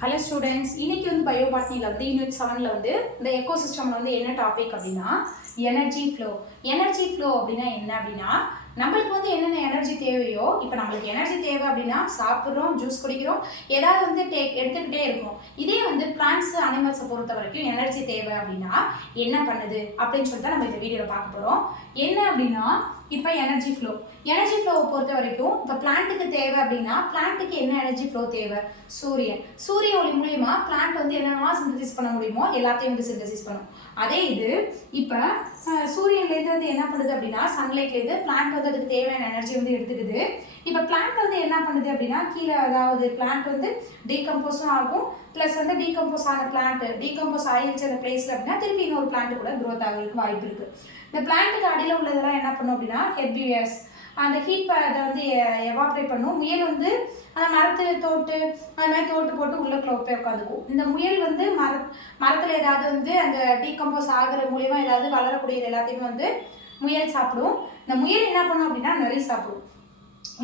Hello students, இன்னைக்கு வந்து பயோபாட்னியில் வந்து யூனிட் 7ல் வந்து இந்த எக்கோசிஸ்டமில் வந்து என்ன டாபிக் அப்படின்னா எனர்ஜி ஃப்ளோ. எனர்ஜி ஃப்ளோ அப்படின்னா என்ன அப்படின்னா நம்மளுக்கு வந்து என்னென்ன எனர்ஜி தேவையோ, இப்போ நம்மளுக்கு எனர்ஜி தேவை அப்படின்னா சாப்பிட்றோம், ஜூஸ் குடிக்கிறோம், ஏதாவது வந்து எடுத்துக்கிட்டே இருக்கும். இதே வந்து பிளான்ட்ஸ் அனிமல்ஸை பொறுத்த வரைக்கும் எனர்ஜி தேவை அப்படின்னா என்ன பண்ணுது அப்படின்னு சொல்லிட்டு நம்ம இந்த வீடியோவில் பார்க்க போகிறோம். என்ன அப்படின்னா இப்போ எனர்ஜி ஃப்ளோவை பொறுத்த வரைக்கும் இப்போ பிளான்ட்டுக்கு தேவை அப்படின்னா பிளான்ட்டுக்கு என்ன எனர்ஜி ஃப்ளோ தேவை? சூரிய ஒளி மூலியமா பிளான்ட் வந்து என்னென்னலாம் சிந்தசிஸ் பண்ண முடியுமோ எல்லாத்தையும் வந்து சிந்தசிஸ் பண்ணும். அதே இது இப்போ சூரியன்லேருந்து வந்து என்ன பண்ணுது அப்படின்னா சன்லைட்லேருந்து பிளான்ட் வந்து அதுக்கு தேவையான எனர்ஜி வந்து எடுத்துக்குது. இப்போ பிளான்ட் வந்து என்ன பண்ணுது அப்படின்னா கீழே அதாவது பிளான்ட் வந்து டீகம்போஸும் ஆகும், ப்ளஸ் வந்து டீகம்போஸ் ஆன பிளான்ட் டீகம்போஸ் ஆகிடுச்சு அந்த பிளேஸில் அப்படின்னா திருப்பி இன்னொரு பிளான்ட் கூட க்ரோத் ஆகிறதுக்கு வாய்ப்பு இருக்குது. இந்த பிளான்ட்டுக்கு அடியில் உள்ளதெல்லாம் என்ன பண்ணும் அப்படின்னா ஹெர்பிவர்ஸ் அந்த ஹீட் அதை வந்து எவாப்ரேட் பண்ணும். முயல் வந்து அந்த மரத்து தோட்டு அந்த மாதிரி தோட்டு போட்டு உள்ளக்குள்ள போய் உட்காந்துக்கும். இந்த முயல் வந்து மரத்தில் ஏதாவது வந்து அந்த டீகம்போஸ் ஆகிற மூலியமாக ஏதாவது வளரக்கூடியது எல்லாத்தையுமே வந்து முயல் சாப்பிடும். இந்த முயல் என்ன பண்ணும் அப்படின்னா நிறைய சாப்பிடும்.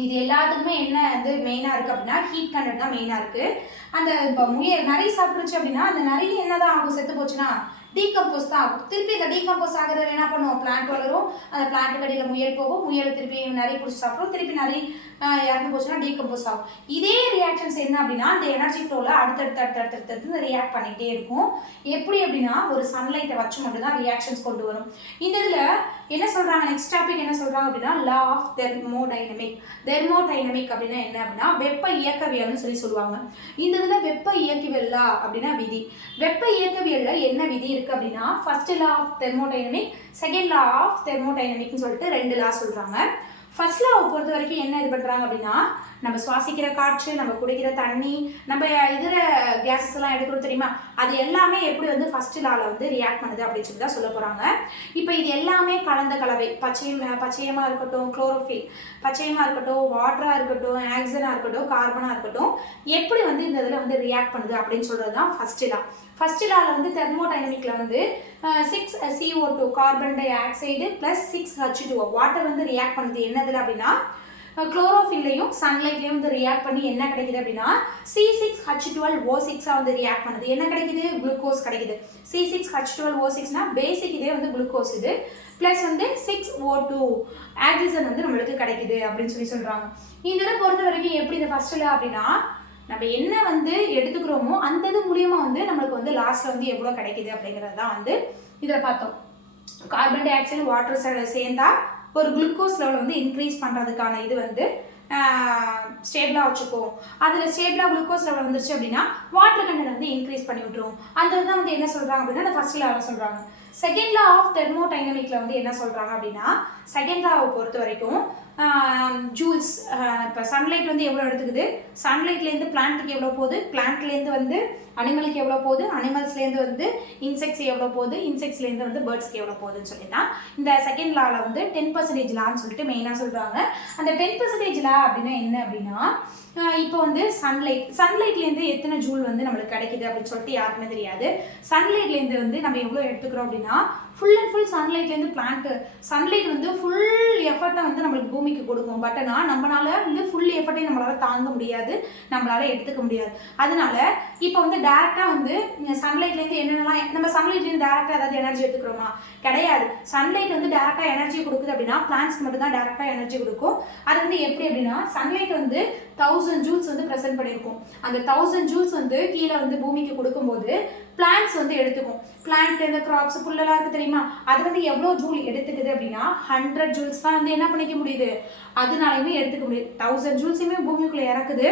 இது எல்லாத்துக்குமே என்ன வந்து மெயினாக இருக்குது அப்படின்னா ஹீட் கண்டென்ட் தான் மெயினாக இருக்குது. அந்த இப்போ முயல் நிறைய சாப்பிட்டுருச்சு அப்படின்னா அந்த நிறைய என்ன தான் ஆகும்? செத்து போச்சுன்னா டீகம்போஸ் தான் ஆகும். திருப்பி இந்த டீகம்போஸ் ஆகிறது என்ன பண்ணுவோம்? பிளான்ட் வளரும், அந்த பிளான்ட் கடியில் முயல் போகும், முயல் திருப்பி நிறைய பிடிச்சி சாப்பிடும், திருப்பி நிறைய இறந்து போச்சுன்னா டீகம்போஸ் ஆகும். இதே ரியாக்ஷன்ஸ் என்ன அப்படின்னா இந்த எனர்ஜி ஃப்ளோவில் அடுத்தடுத்து ரியாக்ட் பண்ணிகிட்டே இருக்கும். எப்படி அப்படின்னா ஒரு சன்லைட்டை வச்சு மட்டும் தான் ரியாக்ஷன்ஸ் கொண்டு வரும். இந்த இதில் என்ன சொல்கிறாங்க, நெக்ஸ்ட் டாபிக் என்ன சொல்கிறாங்க அப்படின்னா லா ஆஃப் தெர்மோடைனமிக் அப்படின்னா என்ன அப்படின்னா வெப்ப இயக்கவியல்னு சொல்லுவாங்க. இந்த இதில் வெப்ப இயக்கவியல் அப்படின்னா விதி. வெப்ப இயக்கவியலில் என்ன விதி இருக்குது அப்படின்னா first law of thermodynamic, second law of தெர்மோடைனமிக்னு சொல்லிட்டு 2 லா சொல்கிறாங்க. ஃபர்ஸ்ட் லாவை பொறுத்த வரைக்கும் என்ன இது பண்ணுறாங்க அப்படின்னா நம்ம சுவாசிக்கிற காற்று, நம்ம குடிக்கிற தண்ணி, நம்ம இதர கேஸஸ் எல்லாம் எடுக்கிறோம் தெரியுமா, அது எல்லாமே எப்படி வந்து ஃபர்ஸ்ட் லாவில் வந்து ரியாக்ட் பண்ணுது அப்படின்னு சொல்லி தான் சொல்ல போகிறாங்க. இப்போ இது எல்லாமே கலந்த கலவை, பச்சையமாக இருக்கட்டும், குளோரோஃபில் பச்சையமாக இருக்கட்டும், வாட்டராக இருக்கட்டும், ஆக்சிஜனாக இருக்கட்டும், கார்பனாக இருக்கட்டும், எப்படி வந்து இந்த இதில் வந்து ரியாக்ட் பண்ணுது அப்படின்னு சொல்கிறது தான் ஃபர்ஸ்ட் லா. ஃபர்ஸ்ட் லாவில் வந்து தெர்மோடைனமிக்கில் வந்து 6CO2 carbon di oxide plus 6H2O water வந்து ரியாக்ட் பண்ணுது என்னதில் அப்படின்னா குளோரோஃபில்லையும் சன்லைட்லையும் வந்து ரியாக்ட் பண்ணி என்ன கிடைக்குது அப்படின்னா C6H12O6 வந்து ரியாக்ட் பண்ணுது. என்ன கிடைக்குது? குளுக்கோஸ் கிடைக்குது. C6H12O6னா பேசிக் இதே வந்து குளுக்கோஸ் இது, ப்ளஸ் வந்து 6O2 ஆக்சிஜன் வந்து நம்மளுக்கு கிடைக்குது அப்படின்னு சொல்கிறாங்க. இந்த இதை பொறுத்த வரைக்கும் எப்படி இந்த ஃபர்ஸ்ட்ல அப்படின்னா நம்ம என்ன வந்து எடுத்துக்கிறோமோ அந்த இது மூலியமாக வந்து நம்மளுக்கு வந்து லாஸ்ட்டில் வந்து எவ்வளோ கிடைக்குது அப்படிங்கிறது தான் வந்து இதில் பார்த்தோம். கார்பன் டை ஆக்சைடு வாட்டர் சேர்ந்தா ஒரு குளுக்கோஸ் லெவல் வந்து இன்க்ரீஸ் பண்ணுறதுக்கான இது வந்து ஸ்டேபிளாக வச்சுப்போம். அதில் ஸ்டேபிளாக குளுக்கோஸ் லெவல் வந்துருச்சு அப்படின்னா வாட்டர் கண்டென்ட் வந்து இன்க்ரீஸ் பண்ணி விட்டுரும். அந்த தான் வந்து என்ன சொல்கிறாங்க அப்படின்னா அந்த ஃபர்ஸ்ட் லாவை சொல்கிறாங்க. செகண்ட் லா ஆஃப் தெர்மோடைனமிக்கில் வந்து என்ன சொல்கிறாங்க அப்படின்னா செகண்ட் லாவை பொறுத்த வரைக்கும் ஜூல்ஸ், இப்போ சன்லைட் வந்து எவ்வளோ எடுத்துக்குது, சன்லைட்லேருந்து பிளான்ட்டுக்கு எவ்வளோ போகுது, பிளான்ட்லேருந்து வந்து அனிமலுக்கு எவ்வளோ போகுது, அனிமல்ஸ்லேருந்து வந்து இன்செக்ட்ஸ் எவ்வளோ போகுது, இன்செக்ட்ஸ்லேருந்து வந்து பேர்ட்ஸ்க்கு எவ்வளோ போகுதுன்னு சொல்லிட்டா இந்த செகண்ட் லாவில் வந்து 10% லான்னு சொல்லிட்டு மெயினாக சொல்கிறாங்க. அந்த 10% லா அப்படின்னா என்ன அப்படின்னா இப்போ வந்து சன்லைட்லேருந்து எத்தனை ஜூல் வந்து நம்மளுக்கு கிடைக்குது அப்படின்னு சொல்லிட்டு யாருக்குமே தெரியாது. சன்லைட்லேருந்து வந்து நம்ம எவ்வளோ எடுத்துக்கிறோம் அப்படின்னா ஃபுல் அண்ட் ஃபுல் சன்லைட்லேருந்து சன்லைட் வந்து ஃபுல் எஃபர்ட்டை வந்து நம்மளுக்கு பூமிக்கு கொடுக்கும். பட் ஆனால் நம்மளால வந்து ஃபுல் எஃபர்ட்டை நம்மளால் தாங்க முடியாது, நம்மளால எடுத்துக்க முடியாது. அதனால இப்போ வந்து டேரெக்டாக வந்து சன்லைட்லேருந்து என்னென்னலாம் நம்ம சன்லைட்லேருந்து டேரெக்டாக ஏதாவது எனர்ஜி எடுத்துக்கிறோமா? கிடையாது. சன்லைட் வந்து டேரெக்டாக எனர்ஜி கொடுக்குது அப்படின்னா பிளான்ட்ஸ்க்கு மட்டும் தான் டேரெக்டாக எனர்ஜி கொடுக்கும். அது வந்து எப்படி அப்படின்னா சன்லைட் வந்து 1000 ஜூல்ஸ் வந்து ப்ரெசென்ட் பண்ணியிருக்கும். அந்த 1000 ஜூல்ஸ் வந்து கீழே வந்து பூமிக்கு கொடுக்கும்போது பிளான்ட்ஸ் வந்து எடுத்துக்கும். பிளான்ட் இந்த கிராப்ஸ் புல்லெல்லாம் இருக்குது தெரியுமா, அது வந்து எவ்வளோ ஜூல் எடுத்துக்குது அப்படின்னா 100 ஜூல்ஸ் தான் வந்து என்ன பண்ணிக்க முடியுது, அதனாலையுமே எடுத்துக்க முடியுது. 1000 ஜூல்ஸுமே பூமிக்குள்ளே இறக்குது,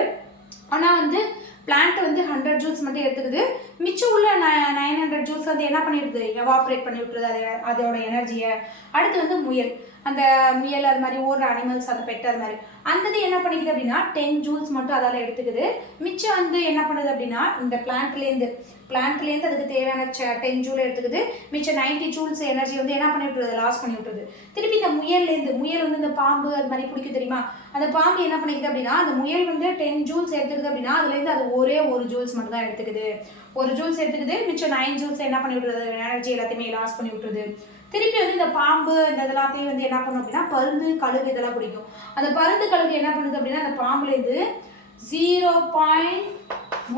ஆனால் வந்து பிளான்ட் வந்து 100 ஜூல்ஸ் மட்டும் எடுத்துக்குது. மிச்சம் உள்ள 900 ஜூல்ஸ் வந்து என்ன பண்ணிடுது, எவாப்ரேட் பண்ணி விட்டுருது அதோட எனர்ஜியை. அடுத்து வந்து அந்த முயல் அது மாதிரி ஓடுற அனிமல்ஸ் அந்த பெட் அது மாதிரி அந்த என்ன பண்ணிக்குது அப்படின்னா 10 ஜூல்ஸ் மட்டும் அதால் எடுத்துக்குது. மிச்சம் வந்து என்ன பண்ணுது அப்படின்னா இந்த பிளான்ட்லேருந்து அதுக்கு தேவையான 10 ஜூல் எடுத்துக்குது. மிச்சம் 90 ஜூல்ஸ் எனர்ஜி வந்து என்ன பண்ணி விட்டுருது, லாஸ் பண்ணி விட்டுருது. திருப்பி இந்த முயல் வந்து இந்த பாம்பு அது மாதிரி பிடிக்கும் தெரியுமா, அந்த பாம்பு என்ன பண்ணிக்குது அப்படின்னா அந்த முயல் வந்து 10 ஜூல்ஸ் எடுத்துக்குது அப்படின்னா அதுலேருந்து அது ஒரே 1 ஜூல்ஸ் மட்டும் தான் எடுத்துக்குது. 1 ஜூல்ஸ் எடுத்துக்குது. மிச்சம் 9 ஜூல்ஸ் என்ன பண்ணி விட்டுருது, எனர்ஜி எல்லாத்தையுமே லாஸ் பண்ணி விட்டுருது. திருப்பி வந்து இந்த பாம்பு இந்த இதெல்லாத்தையும் வந்து என்ன பண்ணும் அப்படின்னா பருந்து கழுகு இதெல்லாம் பிடிக்கும். அந்த பருந்து கழுகு என்ன பண்ணுது அப்படின்னா அந்த பாம்புலேருந்து 0.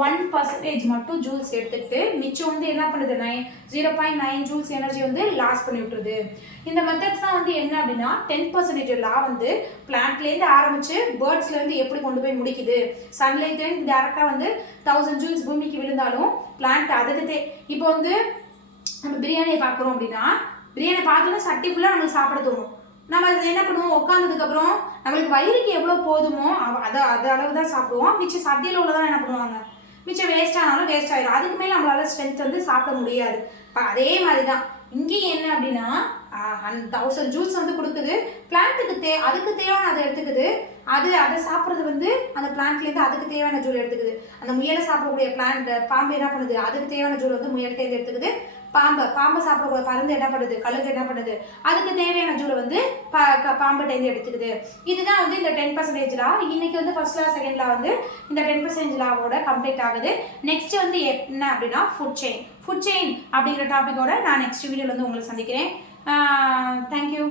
1% மட்டும் ஜூல்ஸ் எடுத்துக்கிட்டு மிச்சம் வந்து என்ன பண்ணுது 0.9 ஜூல்ஸ் எனர்ஜி வந்து லாஸ் பண்ணி விட்டுருது. இந்த மெத்தட்ஸ் தான் வந்து என்ன அப்படின்னா 10% லா வந்து பிளான்ட்லேருந்து ஆரம்பிச்சு பேர்ட்ஸ்லேருந்து எப்படி கொண்டு போய் முடிக்குது. சன்லைட்லேருந்து டேரெக்டாக வந்து 1000 ஜூல்ஸ் பூமிக்கு விழுந்தாலும் பிளான்ட் அதுக்கு இப்போ வந்து நம்ம பிரியாணியை பார்க்குறோம் அப்படின்னா பிரியாணி பார்த்தோன்னா சட்டி ஃபுல்லாக நம்மளுக்கு சாப்பிட தோணும். நம்ம அது என்ன பண்ணுவோம், உட்காந்ததுக்கப்புறம் நம்மளுக்கு வயிறுக்கு எவ்வளோ போதுமோ அது அளவு தான் சாப்பிடுவோம். மிச்சம் சட்டியில் உள்ளதான் என்ன பண்ணுவாங்க, மிச்சம் வேஸ்ட் ஆனாலும் வேஸ்ட் ஆகிடும். அதுக்கு மேலே நம்மளால ஸ்ட்ரென்த் வந்து சாப்பிட முடியாது. இப்போ அதே மாதிரி தான் இங்கேயும் என்ன அப்படின்னா 1000 ஜூல்ஸ் வந்து கொடுக்குது பிளான்ட்டுக்கு அதுக்கு தேவையான அதை எடுத்துக்குது. அதை சாப்பிட்றது வந்து அந்த பிளான்ட்லேருந்து அதுக்கு தேவையான ஜூல் எடுத்துக்குது. அந்த முயலை சாப்பிடக்கூடிய பாம்பு என்ன பண்ணுது, அதுக்கு தேவையான ஜூல் வந்து முயல்கிட்டேருந்து எடுத்துக்குது. பாம்பை சாப்பிடக்கூடிய பருந்து என்ன பண்ணுது, கழுகு என்ன பண்ணுது, அதுக்கு தேவையான ஜூலை வந்து பாம்புட்டேருந்து எடுத்துக்குது. இதுதான் வந்து இந்த 10% லா. இன்னைக்கு வந்து ஃபர்ஸ்ட் லா செகண்ட் லா வந்து இந்த 10% லாவோட கம்ப்ளீட் ஆகுது. நெக்ஸ்ட் வந்து என்ன அப்படின்னா ஃபுட் செயின் அப்படிங்கிற டாப்பிக்கோட நான் நெக்ஸ்ட் வீடியோவில் வந்து உங்களை சந்திக்கிறேன். தேங்க்யூ.